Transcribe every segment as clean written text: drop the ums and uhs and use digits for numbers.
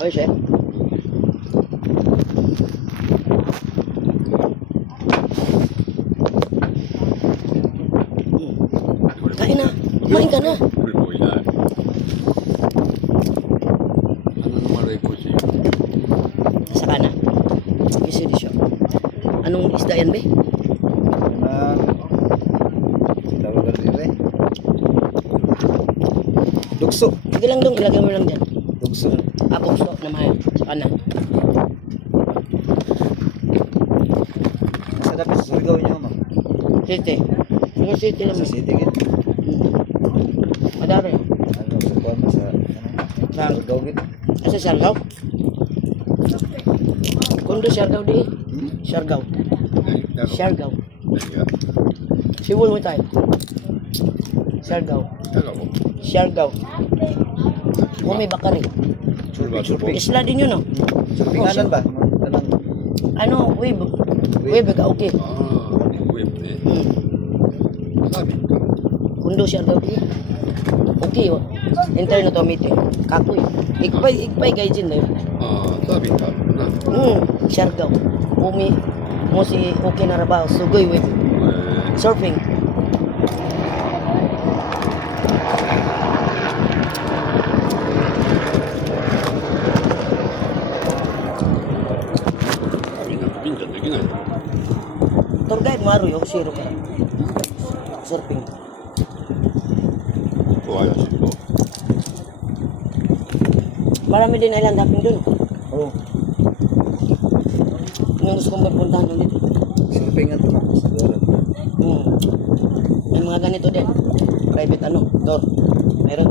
Oy, chef. Kain na. Kumain ka na. 그리고 이날 하나는 말해 보지. Saka na. Kasi di siya. Anong isda yan, be? Tawag ka rin eh. Dugso. Sige lang dong, ilagay mo lang dyan. Dugso. Apong stop na mayo. Saka na. Nasa dapat sa Surigao niyo, ma'am. City. Mga city lang. Sa city gid. Madari. Ano sa kuan sa Sa Surigao gid. Asa Siargao? Kundo Siargao di. Siargao. Siargao. 내가 Siwul mo tayo. Siargao. 내가고 Siargao. Kumi Bakari. 출발 Isla din yun, no? Surpinganan ba? Tanang Ano, wave. Wave ka, okay. 아 왜네 사비니까 Kundo Siargao di. Okay, oh. Enter na to meeting. Kakoy. Igpay gayjin na yun. 아 사비니까 나 Siargao. Kumi mo si okay na rabaw. Sugoy wave. 왜 Surfing. 사비니까 빈자 되긴 해. Tour guide, maro yung zero ka. Surfing. 좋아요 지금. Marami din island hopping dun. oh, Yung gusto kong magpuntahan ulit. surfingan to ma'am. Siguro. May mga ganito din. Private door. Meron.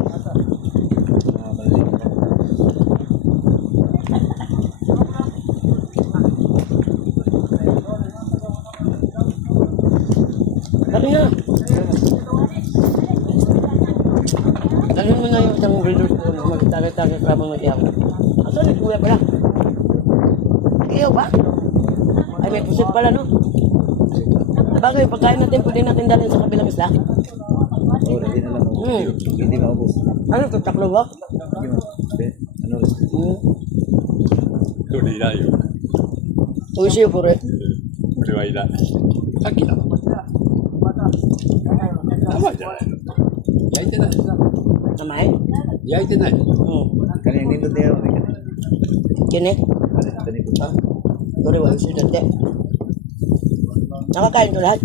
Maliit. Sabi nga. Ganun mo na yung isang breeder ko na magtagay-tagay sa mga tiyaw. Asan ni kuya pala? Iyo ba? Ay may pusit pala no? Bagay, pagkain natin, pwede natin dalhin sa kabilang isla. Oh, hindi na lang. Hindi maubos. Ano ito, taklo ba? Hindi mo. Ano rin? 우리 이라요. Uy siya po rin. 우리와 이라. 사기다. 나와잖아요. 야이테나. Namay? 야이테나. Kanina nindot niya. Kini? Kanina po. Sorry, wala siya dati. Nakakain ito lahat.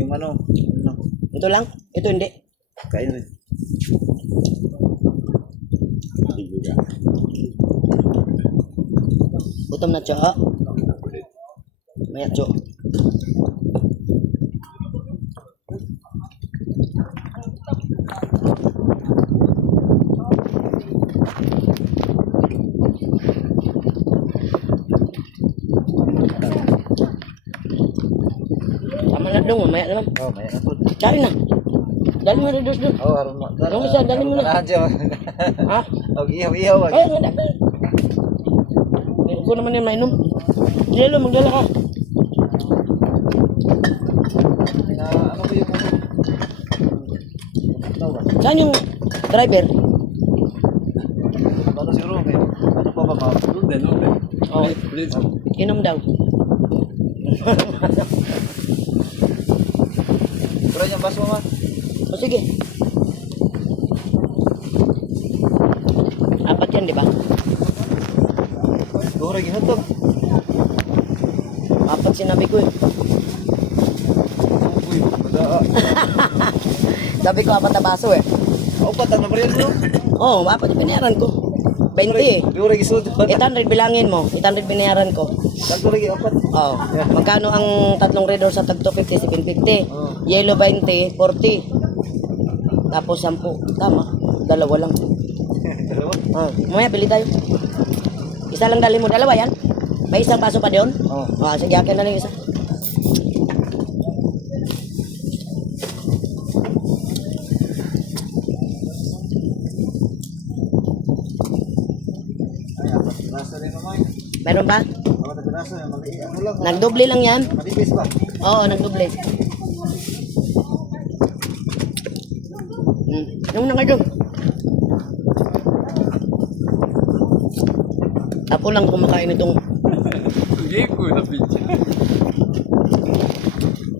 Yung ano? Ito lang? Ito hindi. Kain rin. 이거가. Gutom na tiyo. Maya tiyo. Tama na dong, mamaya naman. Oh, may ano po. Cari na. Dali mo rin doon. Oh, harun mo. Yung isa, dali mo na. Radyo. Ha? Oh, ihaw-ihaw. Ay, nga dapat. Hindi ko naman yung mainom. Yelo, magdala ka. Ano ba yung ano? Saan yung driver? Ano siguro? Ano pa ba ma'am? 뭔데 뭔데? Oh, 플리즈. inom daw. Pura yung baso ma'am? O sige. Apat yan, di ba? Dura gihotog. Apat sinabi ko eh. Uy, baga. Sabi ko apat na baso eh. Upat ang nabaril mo. Oo, apat yung binayaran ko. 20 eh. Dura gisud. 800 bilangin mo. 800 binayaran ko. Dagko lagi upat. Oo. Magkano ang tatlong redor sa tag 250, 750? Yellow 20, 40. Tapos 10. Tama. Dalawa lang. Dalawa. Mamaya bili tayo. Isa lang dali mo. Dalawa yan. May isang baso pa doon? Oo. Sige, akin na lang isa. Ay, apat nasa rin naman. Meron ba? Apat nasa ano lang. Nagdoble lang yan. Manipis ba? Oo, nagdoble. Yung na kayo. Ako lang kumakain itong Hindi ko na pizza.